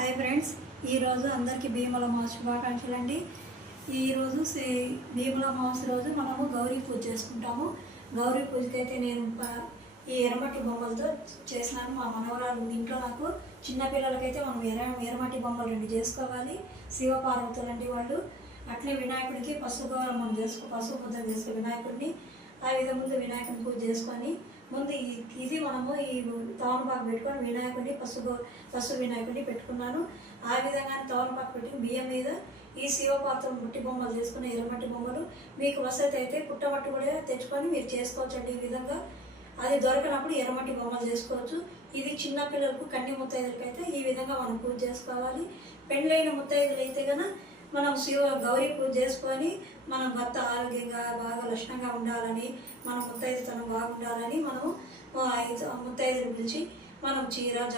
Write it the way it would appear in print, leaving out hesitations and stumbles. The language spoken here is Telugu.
హాయ్ ఫ్రెండ్స్, ఈరోజు అందరికీ భీమల అమావాస్య శుభాకాంక్షలు అండి. ఈరోజు భీమల అమావాస్య రోజు మనము గౌరీ పూజ చేసుకుంటాము. గౌరీ పూజకి అయితే నేను ఈ ఎర్రమట్టి బొమ్మలతో చేసినాను. మా మనవరాలు ఇంట్లో నాకు చిన్నపిల్లలకైతే మనం ఎర్రమట్టి బొమ్మలు 2 చేసుకోవాలి. శివపార్వతులు అండి వాళ్ళు. అట్లే వినాయకుడికి పసుపు గౌరమ్మను పసుపు ముద్ద చేసుకుని వినాయకుడిని ఆ విధంగా వినాయకుడిని పూజ చేసుకొని ముందు ఇది మనము ఈ తవనపాకు పెట్టుకొని వినాయకుడిని పసుపు వినాయకుడిని పెట్టుకున్నాను. ఆ విధంగానే తవనపాకు పెట్టి బియ్యం మీద ఈ శివపాత్రం మట్టి బొమ్మలు చేసుకున్న ఎర్రమట్టి బొమ్మలు మీకు వసతి అయితే పుట్టమట్టు కూడా తెచ్చుకొని మీరు చేసుకోవచ్చండి. ఈ విధంగా అది దొరకనప్పుడు ఎర్రమట్టి బొమ్మలు చేసుకోవచ్చు. ఇది చిన్నపిల్లలకు కన్ని ముత్తైదులకి అయితే ఈ విధంగా మనం పూజ చేసుకోవాలి. పెళ్ళైన ముత్తైదులు అయితే కనుక మనం గౌరీ పూజ చేసుకొని మన భర్త ఆరోగ్యంగా బాగా లక్షణంగా ఉండాలని, మన ముత్తైదుతనం బాగుండాలని మనము ముత్తైదులు పిలిచి మనం చీర